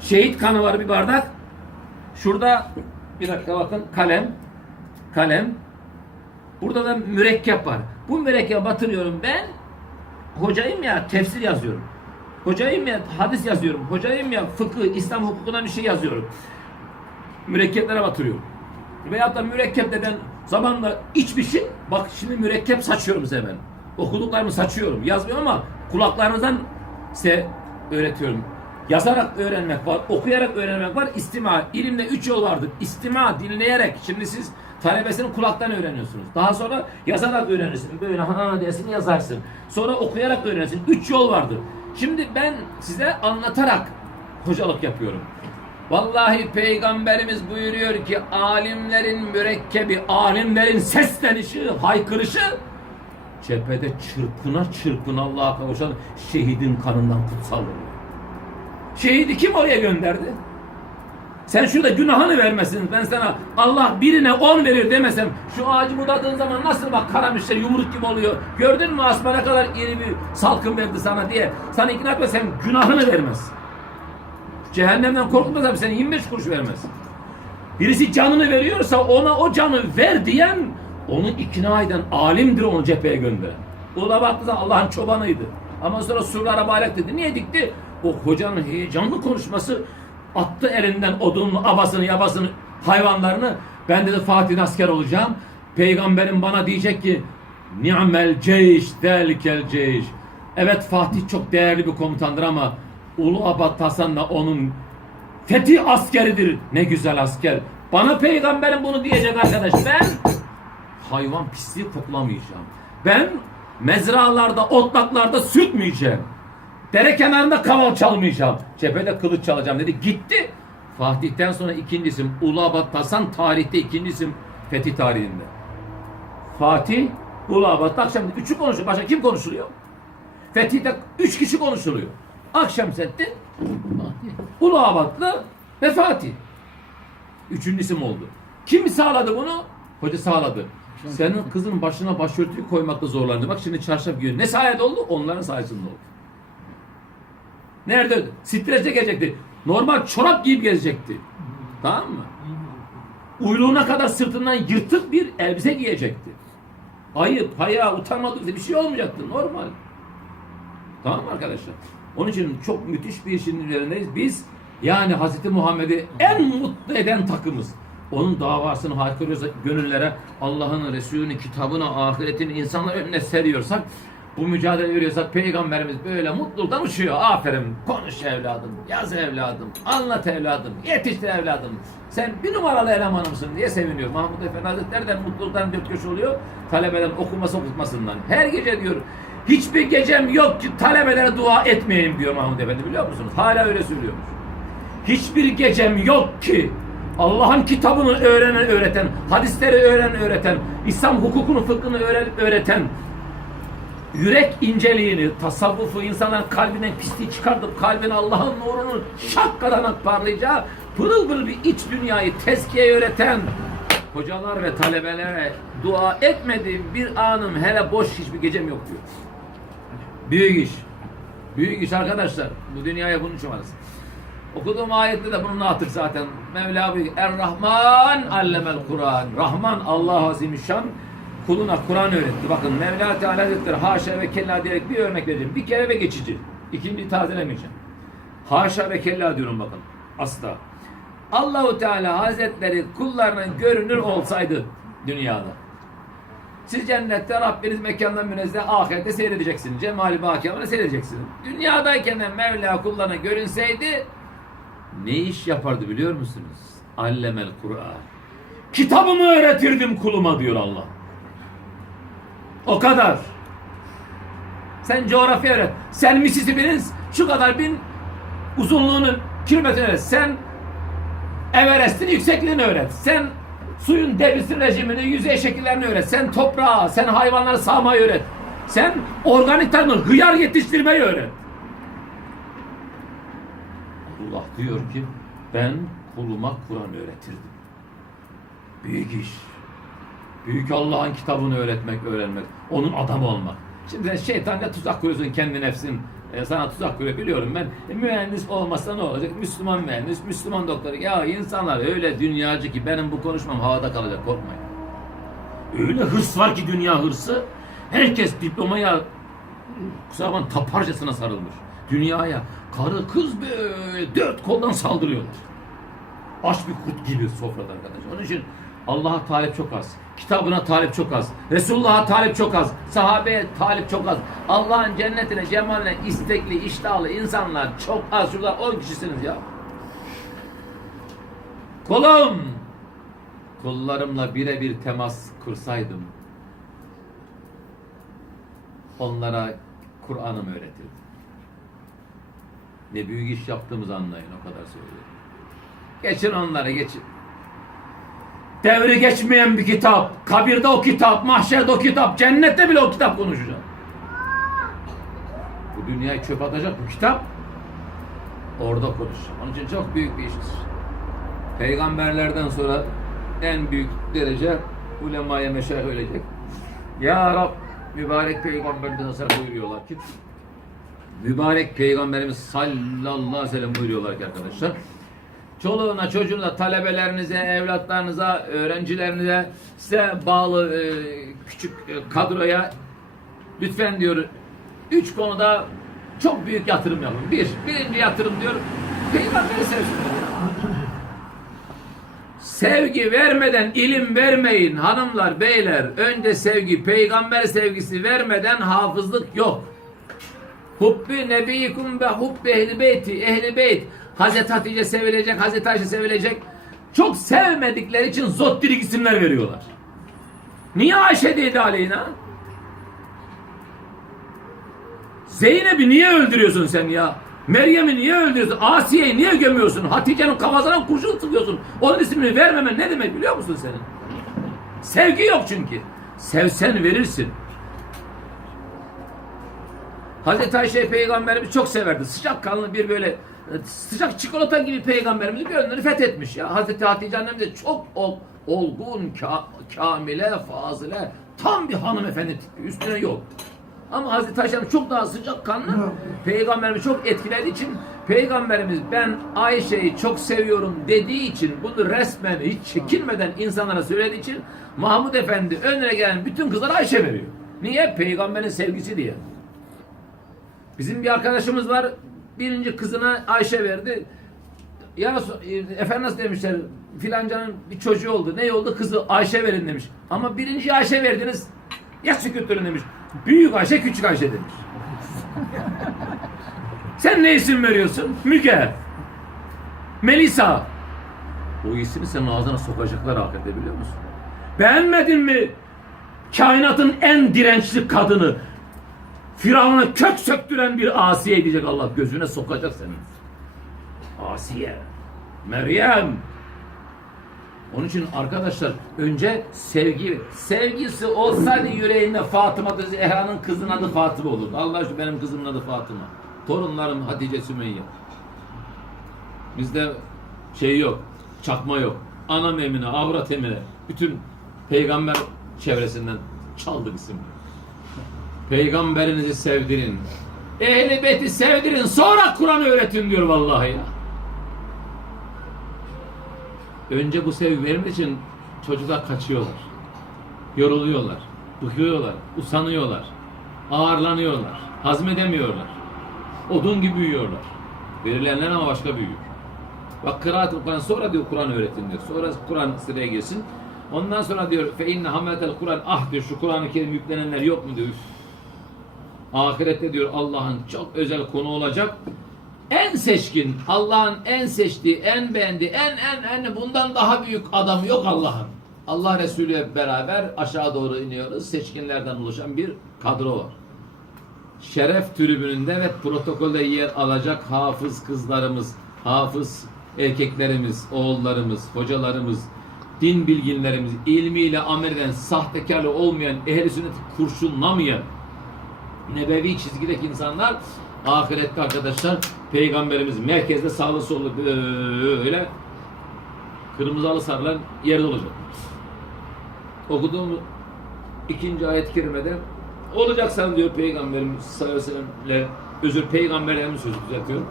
Şehit kanı var bir bardak. Şurada bir dakika bakın kalem. Kalem. Burada da mürekkep var. Bu mürekkebi batırıyorum ben. Hocayım ya tefsir yazıyorum. Hocayım ya hadis yazıyorum. Hocayım ya fıkıh, İslam hukukuna bir şey yazıyorum. Mürekkeplere batırıyorum. Veyahut da mürekkeple ben zamanla içmişim. Bak şimdi mürekkep saçıyorum size ben. Okuduklarımı saçıyorum. Yazmıyorum ama kulaklarınızdan size öğretiyorum. Yazarak öğrenmek var, okuyarak öğrenmek var. İstima, ilimde üç yol vardır. İstima, dinleyerek. Şimdi siz talebesini kulaktan öğreniyorsunuz. Daha sonra yazarak öğrenirsin. Böyle ha desin yazarsın. Sonra okuyarak öğrenirsin. Üç yol vardır. Şimdi ben size anlatarak hocalık yapıyorum. Vallahi peygamberimiz buyuruyor ki alimlerin mürekkebi, alimlerin seslenişi, haykırışı cephede çırpına çırpına Allah'a kavuşan şehidin kanından kutsaldır. Şehidi kim oraya gönderdi? Sen şurada günahını vermesin. Ben sana Allah birine on verir demesem şu ağacı budadığın zaman nasıl bak karamışlar yumruk gibi oluyor. Gördün mü asmana kadar iri bir salkım verdi sana diye. Sana ikna etmesem günahını vermez. Cehennemden korkutmasam seni 25 kuruş vermez. Birisi canını veriyorsa ona o canı ver diyen onu ikna eden alimdir onu cepheye gönderen. O da baktığı Allah'ın çobanıydı. Ama sonra surlara bayrak dedi. Niye dikti? O hocanın heyecanlı konuşması attı elinden odununu, abasını, yabasını, hayvanlarını. Ben dedi Fatih asker olacağım. Peygamberim bana diyecek ki Ni'mel ceyş delkel ceyş. Evet Fatih çok değerli bir komutandır ama Ulu Abad Hasan da onun fethi askeridir. Ne güzel asker. Bana peygamberim bunu diyecek arkadaş. Ben hayvan pisliği koklamayacağım. Ben mezralarda, otlaklarda sürtmeyeceğim. Dere kenarında kaval çalmayacağım. Cephede kılıç çalacağım dedi. Gitti. Fatih'ten sonra ikinci isim Uluabat Hasan tarihte ikinci isim Fethi tarihinde. Fatih, Uluabat akşam üçü konuşuyor. Başka kim konuşuluyor? Fetih'te üç kişi konuşuluyor. Akşemseddin, Fatih, Uluabatlı ve Fatih. Üçüncü isim oldu. Kim sağladı bunu? Hoca sağladı. Senin kızın başına başörtüyü koymakta zorlandı. Bak şimdi çarşaf giyiyor. Ne sayede oldu? Onların sayesinde oldu. Nerede? Strese gelecekti. Normal çorap giyip gezecekti. Tamam mı? Uyluğuna kadar sırtından yırtık bir elbise giyecekti. Ayıp, haya, utanmadık bir şey olmayacaktı. Normal. Tamam mı arkadaşlar? Onun için çok müthiş bir işin üzerindeyiz. Biz yani Hz. Muhammed'i en mutlu eden takımız. Onun davasını haykırıyorsa gönüllere Allah'ın Resulü'nün kitabını, ahiretini insanlar önüne seriyorsak bu mücadele veriyorsak peygamberimiz böyle mutluluktan uçuyor. Aferin konuş evladım, yaz evladım, anlat evladım, yetiştir evladım. Sen bir numaralı elemanımsın diye seviniyor. Mahmud Efendi Hazretleri de mutluluktan dört köşe oluyor. Talebelerin okuması okutmasından. Her gece diyor hiçbir gecem yok ki talebelere dua etmeyeyim diyor Mahmud Efendi biliyor musunuz? Hala öyle söylüyormuş. Hiçbir gecem yok ki Allah'ın kitabını öğrenen öğreten, hadisleri öğrenen öğreten, İslam hukukunu, fıkhını öğren öğreten, yürek inceliğini, tasavvufu insanların kalbinden pisliği çıkartıp kalbine Allah'ın nurunun şakkadan parlayacağı pırıl pırıl bir iç dünyayı tezkiye öğreten hocalar ve talebelere dua etmediğim bir anım hele boş hiçbir gecem yok diyor. Büyük iş. Büyük iş arkadaşlar. Bu dünyaya bunun için varız. Okuduğum ayette de bunun atır zaten. Mevla. Er-Rahman allemel Kur'an. Rahman Allah Azimüşşan kuluna Kur'an öğretti. Bakın Mevla Teala Hazretleri haşa ve kella diyerek bir örnek vereceğim. Bir kere ve geçici. İkinci tazelemeyeceğim. Haşa ve kella diyorum bakın. Asla. Allahu Teala Hazretleri kullarının görünür olsaydı dünyada. Siz cennette Rabbiniz mekandan münezzeh ahirette seyredeceksiniz. Cemali bakiyalarını seyredeceksiniz. Dünyadayken de Mevla kullarına görünseydi ne iş yapardı biliyor musunuz? Allemel Kur'an. Kitabımı öğretirdim kuluma diyor Allah. O kadar. Sen coğrafya öğret. Sen Mississippi'nin şu kadar bin uzunluğunu kilometre öğret. Sen Everest'in yüksekliğini öğret. Sen suyun debisin rejimini, yüzey şekillerini öğret. Sen toprağı, sen hayvanları sağmayı öğret. Sen organik tarımı, hıyar yetiştirmeyi öğret. Allah diyor ki ben kuluma Kur'an öğretirdim. Büyük iş. Büyük Allah'ın kitabını öğretmek, öğrenmek. Onun adamı olmak. Şimdi sen şeytanla tuzak kuruyorsun kendi nefsin. E, sana tuzak kuruyor biliyorum ben. E, mühendis olmasa ne olacak? Müslüman mühendis, Müslüman doktor. Ya insanlar öyle dünyacı ki benim bu konuşmam havada kalacak korkmayın. Öyle hırs var ki dünya hırsı. Herkes diplomaya kusura bakma taparcasına sarılmış. Dünyaya karı kız böyle dört koldan saldırıyorlar. Aç bir kurt gibi sofrada arkadaş. Onun için Allah'a talip çok az. Kitabına talip çok az. Resulullah'a talip çok az. Sahabeye talip çok az. Allah'ın cennetine, cemaline istekli, iştahlı insanlar çok az. Şurada 10 kişisiniz ya. Kulum! Kullarımla birebir temas kursaydım onlara Kur'an'ımı öğretirdim. Ne büyük iş yaptığımızı anlayın o kadar söylüyorum. Geçin onları geçin. Devri geçmeyen bir kitap. Kabirde o kitap, mahşerde o kitap, cennette bile o kitap konuşacak. Bu dünyayı çöp atacak bu kitap. Orada konuşacak. Onun için çok büyük bir iştir. Peygamberlerden sonra en büyük derece ulemaya meşayih ölecek. Ya Rab mübarek peygamberimize sana buyuruyorlar ki mübarek peygamberimiz sallallahu aleyhi ve sellem buyuruyorlar ki arkadaşlar çoluğuna, çocuğuna, talebelerinize, evlatlarınıza, öğrencilerinize, size bağlı e, küçük e, kadroya lütfen diyor üç konuda çok büyük yatırım yapın. Bir, birinci yatırım diyor peygamberi sevsinler. Sevgi vermeden ilim vermeyin hanımlar, beyler. Önce sevgi, peygamber sevgisi vermeden hafızlık yok. Hubbi nebiyikum ve hubbi ehli beyti. Ehli beyt. Hazreti Hatice sevilecek, Hazreti Ayşe sevilecek. Çok sevmedikleri için zottirik isimler veriyorlar. Niye Ayşe dedi aleyhine? Zeynep'i niye öldürüyorsun sen ya? Meryem'i niye öldürüyorsun? Asiye'yi niye gömüyorsun? Hatice'nin kafasına kurşun sıkıyorsun. Onun ismini vermemen ne demek biliyor musun senin? Sevgi yok çünkü. Sevsen verirsin. Hazreti Ayşe peygamberimiz çok severdi. Sıcak kanlı bir böyle sıcak çikolata gibi peygamberimiz gönlünü fethetmiş ya. Hazreti Hatice annemiz de çok ol, olgun, ka, kamile, fazile, tam bir hanımefendi tipi. Üstüne yok. Ama Hazreti Ayşe çok daha sıcak kanlı. Peygamberimiz çok etkilediği için Peygamberimiz ben Ayşe'yi çok seviyorum dediği için bunu resmen hiç çekinmeden insanlara söylediği için Mahmud Efendi önüne gelen bütün kızlara Ayşe veriyor. Niye? Peygamberin sevgisi diye. Bizim bir arkadaşımız var. Birinci kızına Ayşe verdi. Ya e, efendim nasıl demişler filancanın bir çocuğu oldu. Ne oldu? Kızı Ayşe verin demiş. Ama birinci Ayşe verdiniz. Ya süküttürün demiş. Büyük Ayşe küçük Ayşe demiş. Sen ne isim veriyorsun? Müge. Melisa. O ismi senin ağzına sokacaklar ahirette biliyor musun? Beğenmedin mi? Kainatın en dirençli kadını. Firavun'a kök söktüren bir Asiye diyecek Allah gözüne sokacak senin. Asiye. Meryem. Onun için arkadaşlar önce sevgi, sevgisi olsaydı yüreğinde Fatıma da Zehra'nın kızının adı Fatıma olurdu. Allah aşkına benim kızımın adı Fatıma. Torunlarım Hatice Sümeyye. Bizde şey yok, çakma yok. Anam Emine, avrat Emine. Bütün peygamber çevresinden çaldık isim. Peygamberinizi sevdirin. Ehli beyti sevdirin. Sonra Kur'an öğretin diyor vallahi ya. Önce bu sevgi verilmek için çocuklar kaçıyorlar. Yoruluyorlar. Bıkıyorlar. Usanıyorlar. Ağırlanıyorlar. Hazmedemiyorlar. Odun gibi büyüyorlar. Verilenler ama başka büyüyor. Bak kıraat Kur'an sonra diyor Kur'an öğretin diyor. Sonra Kur'an sıraya girsin. Ondan sonra diyor fe inne hamletel Kur'an ah diyor şu Kur'an-ı Kerim yüklenenler yok mu diyor. Üf. Ahirette diyor Allah'ın çok özel konu olacak. En seçkin, Allah'ın en seçtiği, en beğendiği, en en en bundan daha büyük adam yok Allah'ın. Allah Resulü hep beraber aşağı doğru iniyoruz. Seçkinlerden oluşan bir kadro var. Şeref tribününde ve protokolde yer alacak hafız kızlarımız, hafız erkeklerimiz, oğullarımız, hocalarımız, din bilginlerimiz, ilmiyle amel eden, sahtekarlı olmayan, ehli sünneti kurşunlamayan, nebevi çizgideki insanlar ahirette arkadaşlar peygamberimiz merkezde sağlı sollu böyle kırmızı halı sarılan yerde olacak. Okuduğum ikinci ayet-i kerimede olacaksan diyor peygamberimiz sallallahu aleyhi ve sellem'le Özür peygamberlerin sözü düzeltiyorum.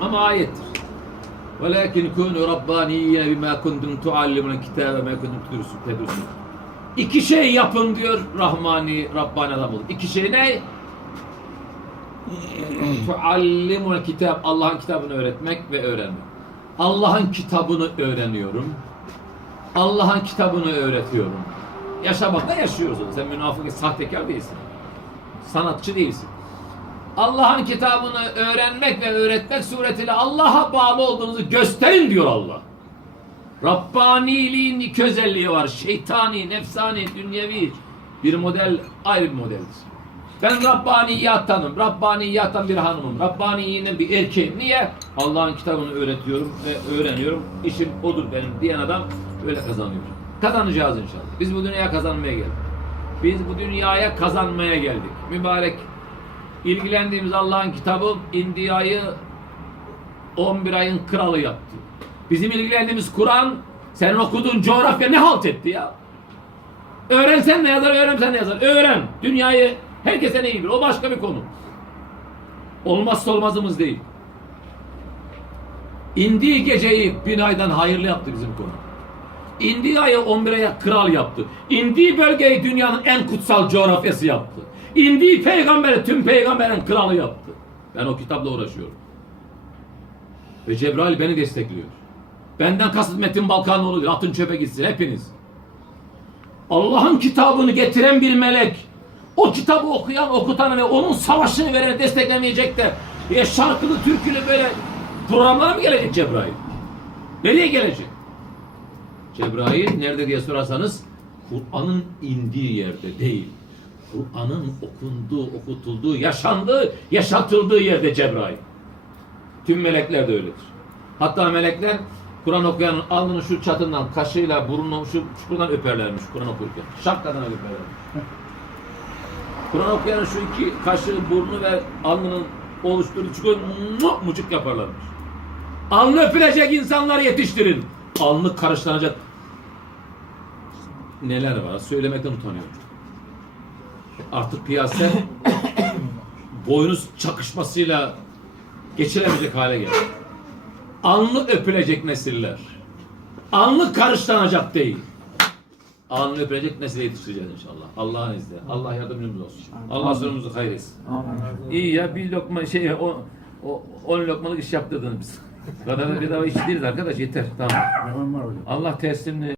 Ama ayettir. وَلَكِنْ كُونُوا رَبَّانِيَّ بِمَا كُنْتُمْ تُعَلِّمُونَ الْكِتَابَ وَمَا كُنْتُمْ تَدْرُسُونَ İki şey yapın diyor Rahmani, Rabbani adam. İki şey ne? Tuallimul kitap Allah'ın kitabını öğretmek ve öğrenmek. Allah'ın kitabını öğreniyorum. Allah'ın kitabını öğretiyorum. Yaşamakta yaşıyoruz. Sen münafık, sahtekar değilsin. Sanatçı değilsin. Allah'ın kitabını öğrenmek ve öğretmek suretiyle Allah'a bağlı olduğunuzu gösterin diyor Allah. Rabbaniliğin iki özelliği var. Şeytani, nefsani, dünyevi bir model ayrı bir modeldir. Ben Rabbaniyattanım. Rabbaniyattan bir hanımım. Rabbaniyinin bir erkeğim. Niye? Allah'ın kitabını öğretiyorum ve öğreniyorum. İşim odur benim diyen adam öyle kazanıyor. Kazanacağız inşallah. Biz bu dünyaya kazanmaya geldik. Biz bu dünyaya kazanmaya geldik. Mübarek ilgilendiğimiz Allah'ın kitabı India'yı 11 ayın kralı yaptı. Bizim ilgilendiğimiz Kur'an senin okuduğun coğrafya ne halt etti ya? Öğrensen ne yazar, öğrensen ne yazar? Öğren. Dünyayı herkese ne iyi bilir. O başka bir konu. Olmazsa olmazımız değil. İndiği geceyi bin aydan hayırlı yaptı bizim konu. İndiği ayı 11 aya kral yaptı. İndiği bölgeyi dünyanın en kutsal coğrafyası yaptı. İndiği peygamberi tüm peygamberin kralı yaptı. Ben o kitapla uğraşıyorum. Ve Cebrail beni destekliyor. Benden kasıt Metin Balkanoğlu atın çöpe gitsin hepiniz. Allah'ın kitabını getiren bir melek o kitabı okuyan, okutanı ve onun savaşını veren desteklemeyecek de ya şarkılı, türkülü böyle programlara mı gelecek Cebrail? Nereye gelecek? Cebrail nerede diye sorarsanız Kur'an'ın indiği yerde değil. Kur'an'ın okunduğu, okutulduğu, yaşandığı, yaşatıldığı yerde Cebrail. Tüm melekler de öyledir. Hatta melekler Kur'an okuyanın alnını şu çatından, kaşıyla, burnunu şu şuradan öperlermiş Kur'an okurken. Şapkadan öperlermiş. Kur'an okuyanın şu iki kaşı, burnu ve alnının oluşturduğu çukur mucuk yaparlarmış. Alnı öpülecek insanlar yetiştirin. Alnı karışlanacak neler var söylemekten utanıyorum. Artık piyasa boynuz çakışmasıyla geçilemeyecek hale geldi. Alnı öpülecek nesiller. Alnı karışlanacak değil. Alnı öpülecek nesil yetiştireceğiz inşallah. Allah'ın izniyle. Allah yardımcımız olsun. Allah sonumuzu hayır etsin. İyi ya bir lokma şey o, o on lokmalık iş yaptırdınız biz. Kadar bedava iş değiliz arkadaş yeter. Tamam. Devam var hocam. Allah teslimli